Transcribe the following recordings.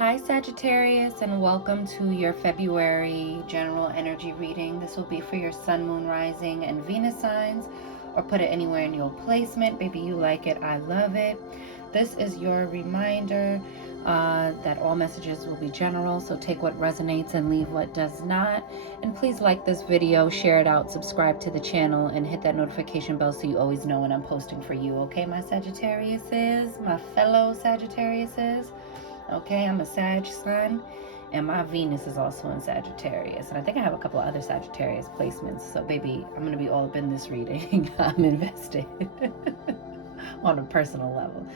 Hi Sagittarius, and welcome to your February general energy reading. This will be for your sun, moon, rising, and Venus signs, or put it anywhere in your placement. Baby, you like it, I love it. This is your reminder that all messages will be general, so take what resonates and leave what does not. And please like this video, share it out, subscribe to the channel, and hit that notification bell so you always know when I'm posting for you. Okay, my Sagittariuses, my fellow Sagittariuses. Okay, I'm a Sag sun, and my Venus is also in Sagittarius. And I think I have a couple of other Sagittarius placements. So, baby, I'm going to be all up in this reading. I'm invested on a personal level.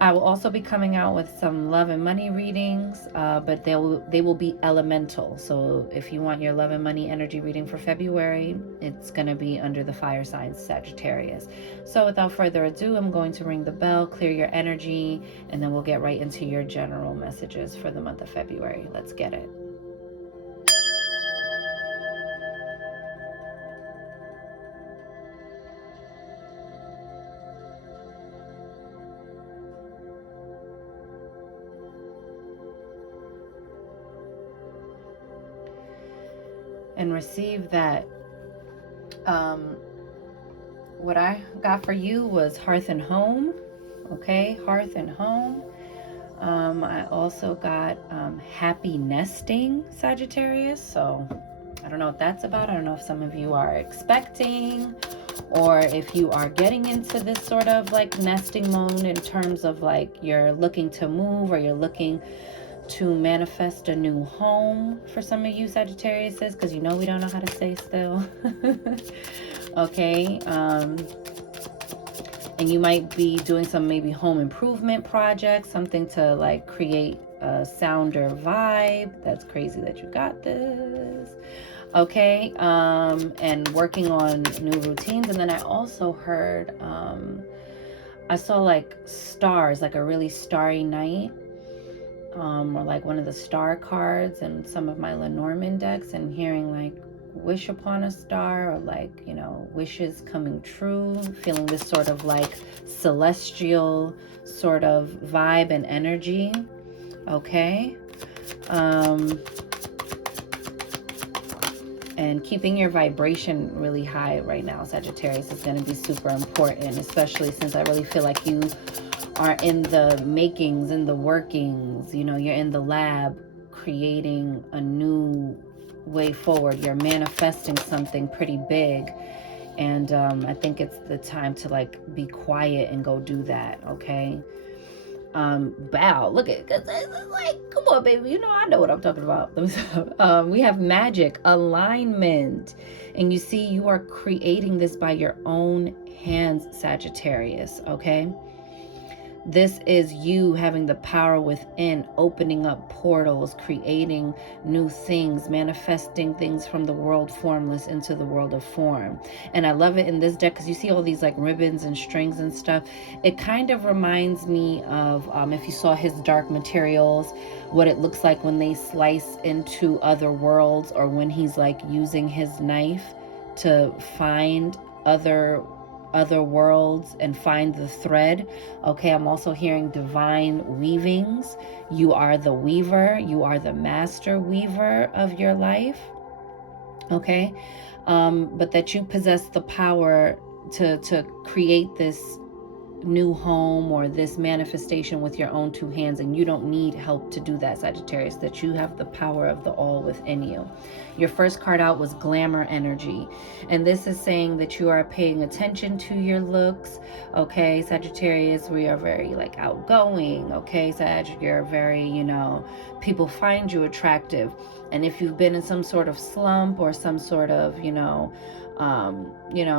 I will also be coming out with some love and money readings, but they will be elemental. So if you want your love and money energy reading for February, it's going to be under the fire signs Sagittarius. So without further ado, I'm going to ring the bell, clear your energy, and then we'll get right into your general messages for the month of February. Let's get it. And receive that. What I got for you was hearth and home. Okay, hearth and home. I also got happy nesting, Sagittarius. So I don't know what that's about. I don't know if some of you are expecting, or if you are getting into this sort of like nesting mode in terms of like you're looking to move, or you're looking to manifest a new home for some of you Sagittariuses, because you know we don't know how to stay still. Okay, and you might be doing some maybe home improvement projects, something to like create a sounder vibe. That's crazy that you got this. Okay, and working on new routines. And then I also heard, I saw like stars, like a really starry night, or like one of the star cards in some of my Lenormand decks, and hearing like wish upon a star, or like, you know, wishes coming true, feeling this sort of like celestial sort of vibe and energy. Okay, and keeping your vibration really high right now, Sagittarius, is going to be super important, especially since I really feel like you are in the makings, in the workings, you know, you're in the lab creating a new way forward. You're manifesting something pretty big, and I think it's the time to like be quiet and go do that. Okay, bow, look at, like, come on baby, you know I know what I'm talking about. We have magic alignment, and you see you are creating this by your own hands, Sagittarius. Okay, this is you having the power within, opening up portals, creating new things, manifesting things from the world formless into the world of form. And I love it in this deck because you see all these like ribbons and strings and stuff. It kind of reminds me of, if you saw his dark materials, what it looks like when they slice into other worlds, or when he's like using his knife to find other worlds and find the thread. Okay, I'm also hearing divine weavings. You are the weaver, you are the master weaver of your life. Okay, but that you possess the power to create this new home or this manifestation with your own two hands, and you don't need help to do that, Sagittarius, that you have the power of the all within you. Your first card out was Glamour energy, and this is saying that you are paying attention to your looks. Okay, Sagittarius, we are very like outgoing. Okay, Sag, you're very, you know, people find you attractive, and if you've been in some sort of slump or some sort of, you know,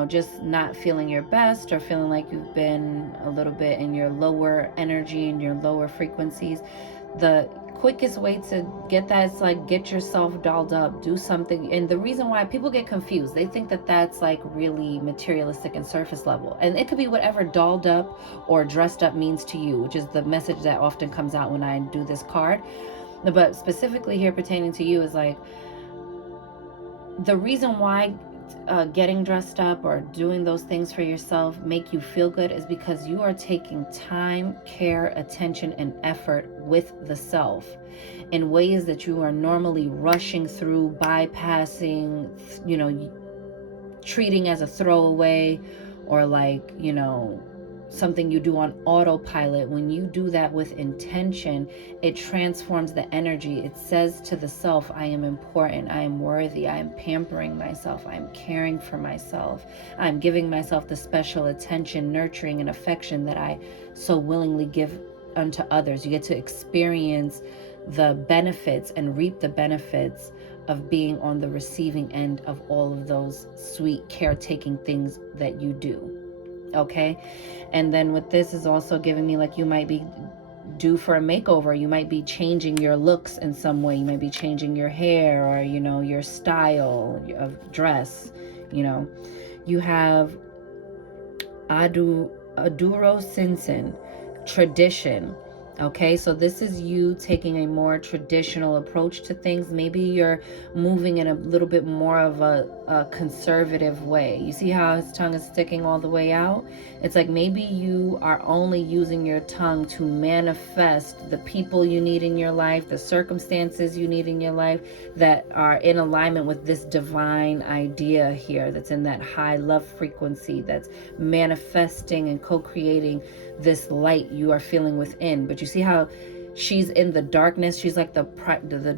just not feeling your best, or feeling like you've been a little bit in your lower energy and your lower frequencies, the quickest way to get that is like get yourself dolled up, do something. And the reason why people get confused, they think that that's like really materialistic and surface level, and it could be whatever dolled up or dressed up means to you, which is the message that often comes out when I do this card. But specifically here pertaining to you is like, the reason why getting dressed up or doing those things for yourself make you feel good is because you are taking time, care, attention, and effort with the self in ways that you are normally rushing through, bypassing, treating as a throwaway, or like, something you do on autopilot. When you do that with intention, it transforms the energy. It says to the self, I am important, I am worthy, I am pampering myself, I am caring for myself, I'm giving myself the special attention, nurturing, and affection that I so willingly give unto others. You get to experience the benefits and reap the benefits of being on the receiving end of all of those sweet caretaking things that you do. Okay. And then with this is also giving me like you might be due for a makeover. You might be changing your looks in some way. You might be changing your hair or, your style of dress. You have Aduro Sinsen, tradition. Okay, so this is you taking a more traditional approach to things. Maybe you're moving in a little bit more of a conservative way. You see how his tongue is sticking all the way out? It's like maybe you are only using your tongue to manifest the people you need in your life, the circumstances you need in your life that are in alignment with this divine idea here that's in that high love frequency, that's manifesting and co-creating this light you are feeling within. But you see how she's in the darkness? She's like the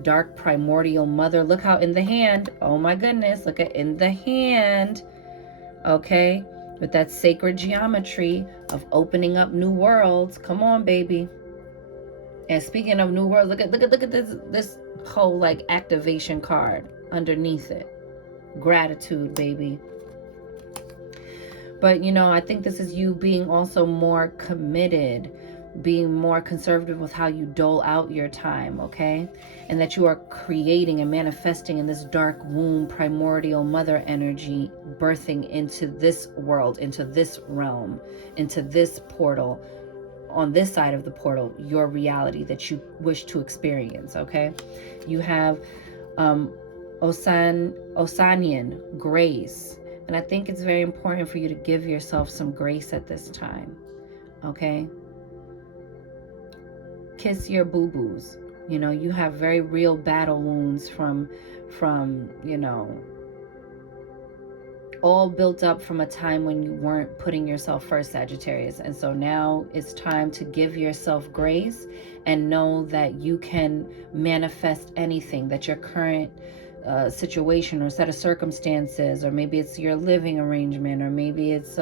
dark primordial mother. Look how in the hand, oh my goodness, look at in the hand. Okay, with that sacred geometry of opening up new worlds. Come on, baby. And speaking of new worlds, look at this whole like activation card underneath it. Gratitude, baby. But, I think this is you being also more committed, being more conservative with how you dole out your time, okay? And that you are creating and manifesting in this dark womb, primordial mother energy, birthing into this world, into this realm, into this portal, on this side of the portal, your reality that you wish to experience, okay? You have Osanian, grace. And I think it's very important for you to give yourself some grace at this time, okay? Kiss your boo-boos. You have very real battle wounds from all built up from a time when you weren't putting yourself first, Sagittarius. And so now it's time to give yourself grace and know that you can manifest anything, that your current situation or set of circumstances, or maybe it's your living arrangement, or maybe it's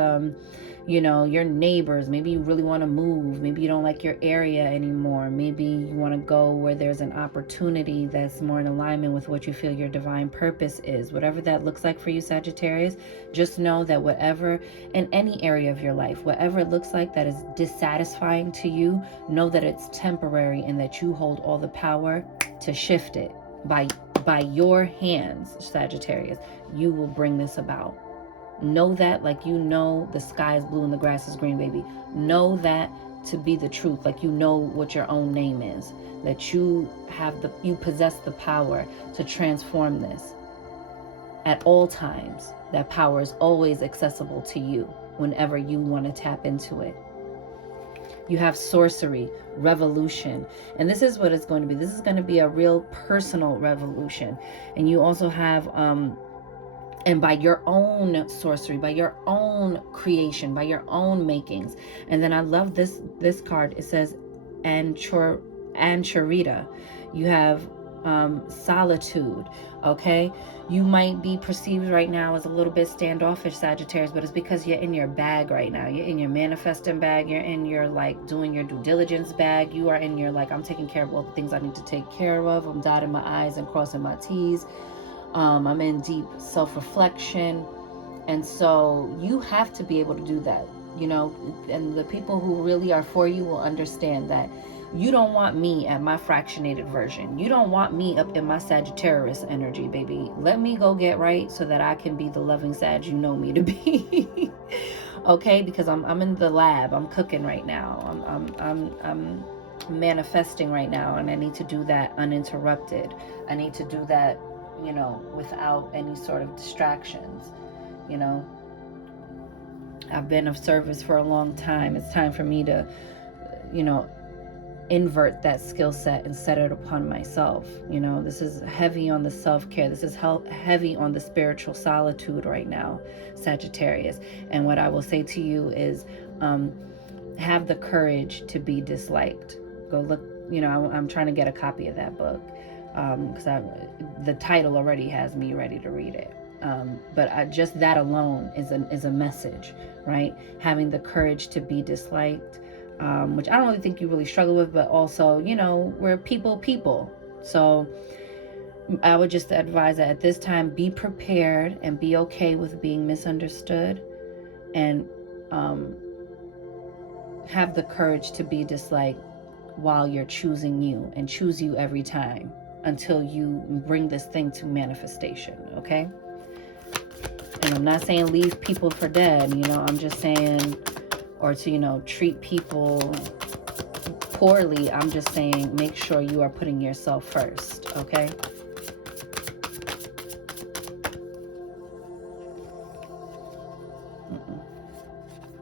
your neighbors. Maybe you really want to move. Maybe you don't like your area anymore. Maybe you want to go where there's an opportunity that's more in alignment with what you feel your divine purpose is. Whatever that looks like for you, Sagittarius, just know that whatever, in any area of your life, whatever it looks like that is dissatisfying to you, know that it's temporary and that you hold all the power to shift it by your hands, Sagittarius. You will bring this about. Know that like the sky is blue and the grass is green, baby. Know that to be the truth, like what your own name is, that you possess the power to transform this at all times. That power is always accessible to you whenever you want to tap into it. You have sorcery, revolution. And this is what it's going to be. This is going to be a real personal revolution. And you also have, and by your own sorcery, by your own creation, by your own makings. And then I love this card. It says, Anchorita. You have solitude. Okay, you might be perceived right now as a little bit standoffish, Sagittarius, but it's because you're in your bag right now. You're in your manifesting bag. You're in your doing your due diligence bag. You are in your I'm taking care of all the things I need to take care of. I'm dotting my I's and crossing my T's. I'm in deep self-reflection. And so you have to be able to do that, and the people who really are for you will understand that you don't want me at my fractionated version. You don't want me up in my Sagittarius energy, baby. Let me go get right so that I can be the loving Sag you know me to be. Okay, because I'm in the lab. I'm cooking right now. I'm manifesting right now, and I need to do that uninterrupted. I need to do that you know, without any sort of distractions. You know, I've been of service for a long time. It's time for me to, you know, invert that skill set and set it upon myself. You know, this is heavy on the self-care. This is heavy on the spiritual solitude right now, Sagittarius. And what I will say to you is, have the courage to be disliked. Go look, you know, I'm trying to get a copy of that book, because the title already has me ready to read it. But just that alone is a message, right? Having the courage to be disliked, which I don't really think you really struggle with, but also, you know, we're people. So I would just advise that at this time, be prepared and be okay with being misunderstood, and have the courage to be disliked while you're choosing you, and choose you every time until you bring this thing to manifestation, okay? And I'm not saying leave people for dead, you know, I'm just saying, or to, you know, treat people poorly. I'm just saying, make sure you are putting yourself first, okay?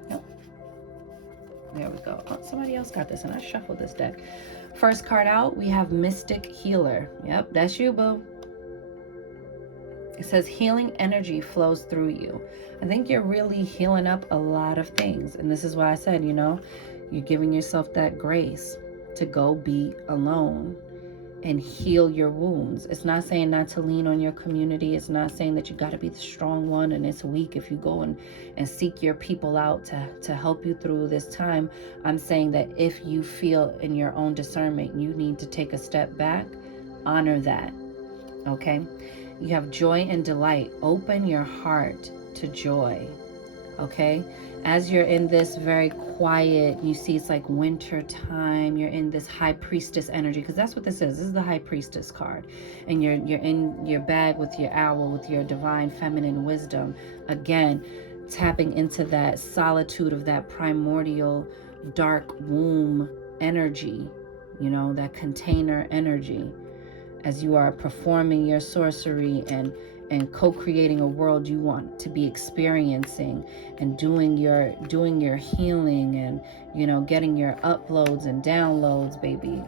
Nope. There we go. Oh, somebody else got this, and I shuffled this deck. First card out, we have Mystic Healer. Yep, that's you, boo. It says healing energy flows through you. I think you're really healing up a lot of things. And this is why I said, you know, you're giving yourself that grace to go be alone and heal your wounds. It's not saying not to lean on your community. It's not saying that you got to be the strong one and it's weak if you go and seek your people out to help you through this time. I'm saying that if you feel in your own discernment you need to take a step back, honor that, okay? You have joy and delight. Open your heart to joy, okay? As you're in this very quiet, you see it's like winter time, you're in this high priestess energy, because that's what this is. This is the high priestess card. And you're in your bag with your owl, with your divine feminine wisdom. Again, tapping into that solitude of that primordial dark womb energy, you know, that container energy, as you are performing your sorcery and co-creating a world you want to be experiencing, and doing your healing, and, you know, getting your uploads and downloads, baby.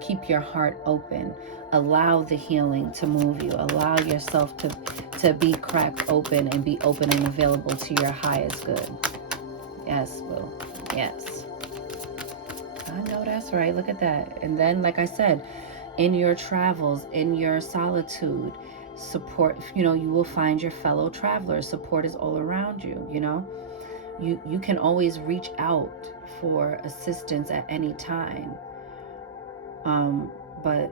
Keep your heart open. Allow the healing to move you. Allow yourself to be cracked open and be open and available to your highest good. Yes, boo. Yes. I know that's right. Look at that. And then, like I said, in your travels, in your solitude, support, you know, you will find your fellow travelers. Support is all around you, you know. You can always reach out for assistance at any time. But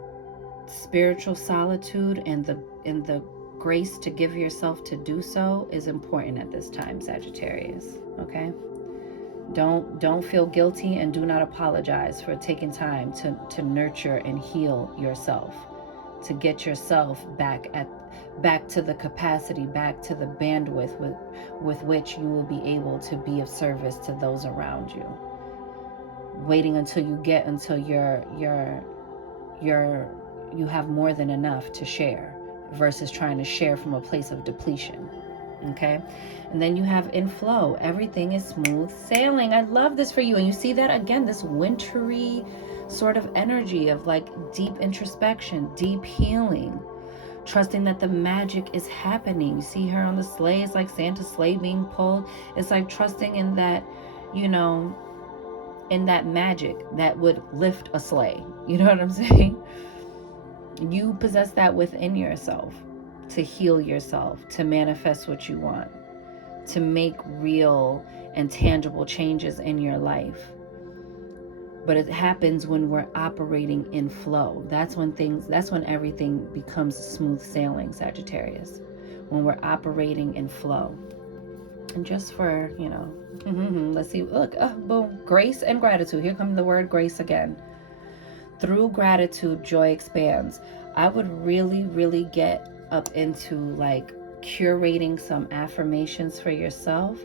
spiritual solitude and the grace to give yourself to do so is important at this time, Sagittarius, okay? Don't feel guilty, and do not apologize for taking time to nurture and heal yourself, to get yourself back to the capacity, back to the bandwidth with which you will be able to be of service to those around you. Waiting until you have more than enough to share, versus trying to share from a place of depletion. Okay, and then you have in flow. Everything is smooth sailing. I love this for you. And you see that again, this wintry sort of energy of like deep introspection, deep healing, trusting that the magic is happening. You see her on the sleigh. It's like Santa's sleigh being pulled. It's like trusting in that, you know, in that magic that would lift a sleigh. You know what I'm saying? You possess that within yourself, to heal yourself, to manifest what you want, to make real and tangible changes in your life. But it happens when we're operating in flow. That's when everything becomes smooth sailing, Sagittarius. When we're operating in flow. And just for, you know, let's see, look, boom, grace and gratitude. Here comes the word grace again. Through gratitude, joy expands. I would really, really get up into like curating some affirmations for yourself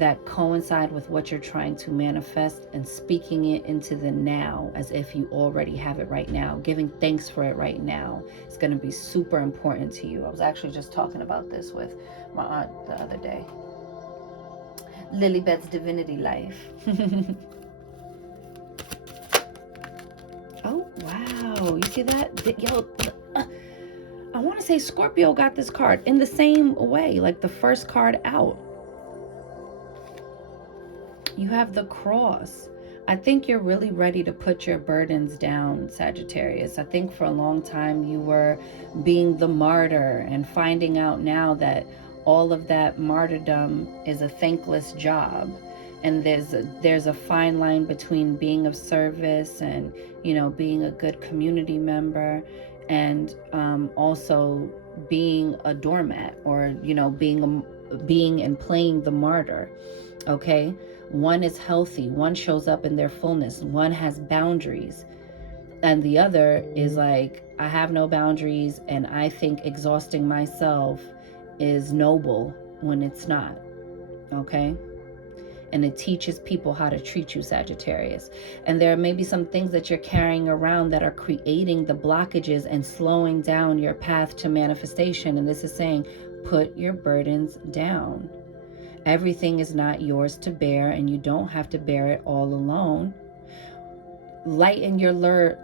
that coincide with what you're trying to manifest, and speaking it into the now as if you already have it right now. Giving thanks for it right now is going to be super important to you. I was actually just talking about this with my aunt the other day. Lilybeth's Divinity Life. Oh, wow. You see that? Yo, I want to say Scorpio got this card in the same way, like the first card out. You have the Cross. I think you're really ready to put your burdens down, Sagittarius. I think for a long time you were being the martyr, and finding out now that all of that martyrdom is a thankless job. And there's a fine line between being of service and, you know, being a good community member, and also being a doormat, or, you know, being and playing the martyr. Okay, one is healthy, one shows up in their fullness, one has boundaries, and the other is like, I have no boundaries, and I think exhausting myself is noble when it's not. Okay, and it teaches people how to treat you, Sagittarius. And there may be some things that you're carrying around that are creating the blockages and slowing down your path to manifestation. And this is saying, put your burdens down. Everything is not yours to bear, and you don't have to bear it all alone. Lighten your Lord,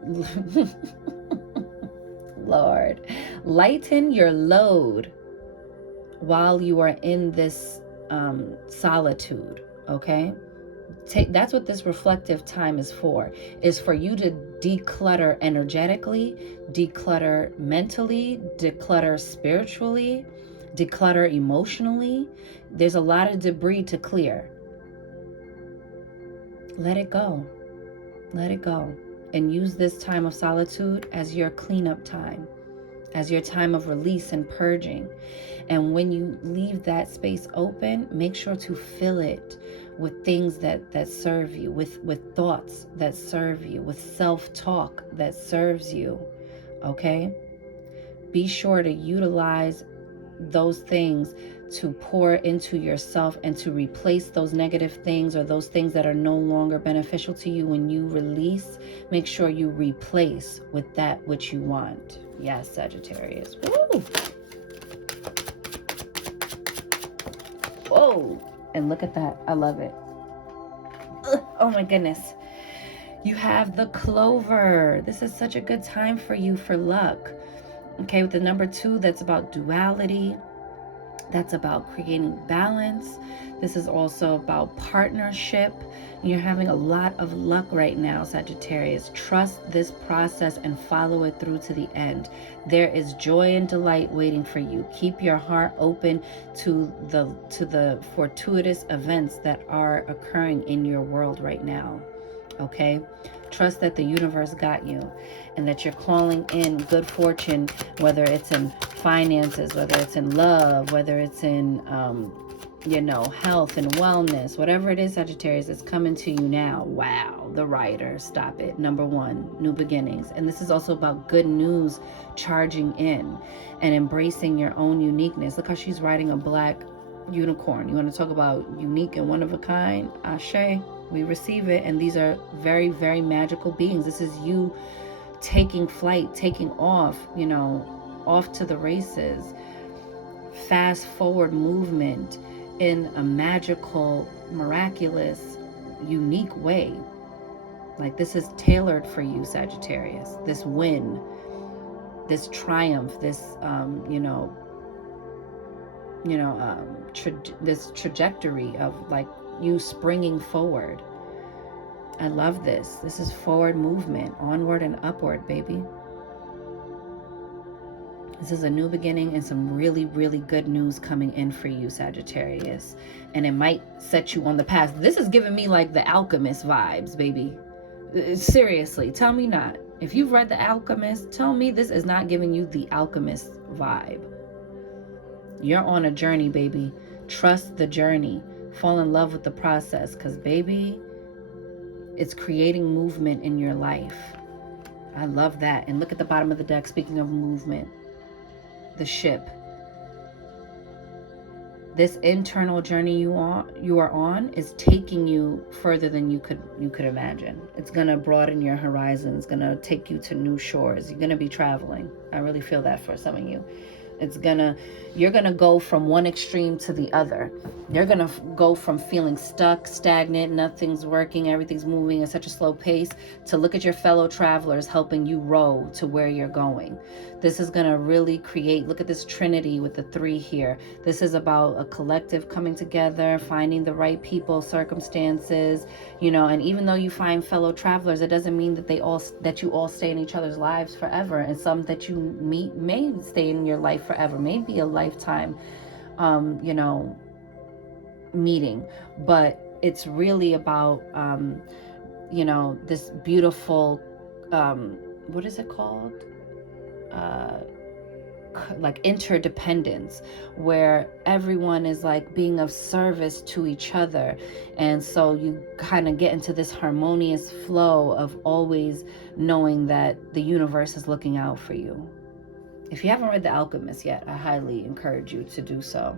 lighten your load while you are in this solitude. Okay, that's what this reflective time is for you to declutter energetically, declutter mentally, declutter spiritually, declutter emotionally. There's a lot of debris to clear. Let it go. Let it go. And use this time of solitude as your cleanup time, as your time of release and purging. And when you leave that space open, make sure to fill it with things that serve you, with thoughts that serve you, with self-talk that serves you. Okay? Be sure to utilize those things to pour into yourself, and to replace those negative things, or those things that are no longer beneficial to you. When you release, make sure you replace with that which you want. Yes, Sagittarius. Woo! Whoa! And look at that. I love it. Ugh, oh my goodness. You have the Clover. This is such a good time for you for luck. Okay, with the number 2, that's about duality. That's about creating balance. This is also about partnership. You're having a lot of luck right now, Sagittarius. Trust this process and follow it through to the end. There is joy and delight waiting for you. Keep your heart open to the fortuitous events that are occurring in your world right now. Okay? Trust that the universe got you, and that you're calling in good fortune, whether it's in finances, whether it's in love, whether it's in, health and wellness, whatever it is, Sagittarius, it's coming to you now. Wow, the Rider, stop it. Number 1, new beginnings. And this is also about good news charging in and embracing your own uniqueness. Look how she's riding a black unicorn. You want to talk about unique and one of a kind? Ashe. We receive it. And these are very, very magical beings. This is you taking flight, taking off, off to the races. Fast forward movement in a magical, miraculous, unique way. Like, this is tailored for you, Sagittarius. This win, this triumph, this, this trajectory of like you springing forward. I love this. This is forward movement, onward and upward, baby. This is a new beginning and some really, really good news coming in for you, Sagittarius. And it might set you on the path. This is giving me like the Alchemist vibes, baby. Seriously, tell me not. If you've read The Alchemist, tell me this is not giving you the Alchemist vibe. You're on a journey, baby. Trust the journey. Fall in love with the process, because, baby, it's creating movement in your life. I love that. And look at the bottom of the deck, speaking of movement. The ship. This internal journey you are on is taking you further than you could imagine. It's gonna broaden your horizons, gonna take you to new shores. You're gonna be traveling. I really feel that for some of you. You're gonna go from one extreme to the other. You're gonna go from feeling stuck, stagnant, nothing's working, everything's moving at such a slow pace, to look at your fellow travelers helping you row to where you're going. This is gonna really create, look at this trinity with the 3 here. This is about a collective coming together, finding the right people, circumstances, and even though you find fellow travelers, it doesn't mean that you all stay in each other's lives forever. And some that you meet may stay in your life forever, maybe a lifetime, meeting. But it's really about, this beautiful, what is it called? Like interdependence, where everyone is like being of service to each other. And so you kind of get into this harmonious flow of always knowing that the universe is looking out for you. If you haven't read The Alchemist yet, I highly encourage you to do so.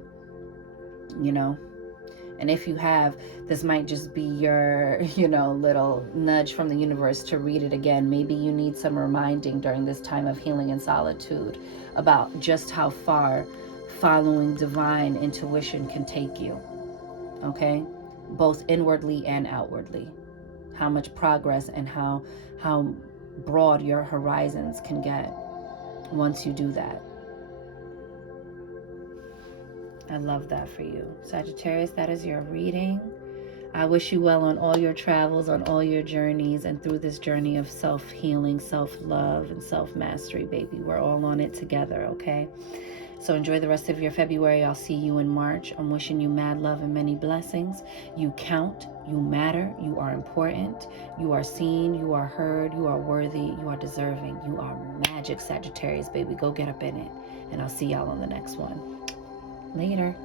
And if you have, this might just be your, little nudge from the universe to read it again. Maybe you need some reminding during this time of healing and solitude about just how far following divine intuition can take you. Okay? Both inwardly and outwardly. How much progress and how broad your horizons can get once you do that. I love that for you. Sagittarius, that is your reading. I wish you well on all your travels, on all your journeys, and through this journey of self-healing, self-love, and self-mastery, baby. We're all on it together, okay? So enjoy the rest of your February. I'll see you in March. I'm wishing you mad love and many blessings. You count, you matter, you are important, you are seen, you are heard, you are worthy, you are deserving, you are magic, Sagittarius, baby. Go get up in it. And I'll see y'all on the next one. Later.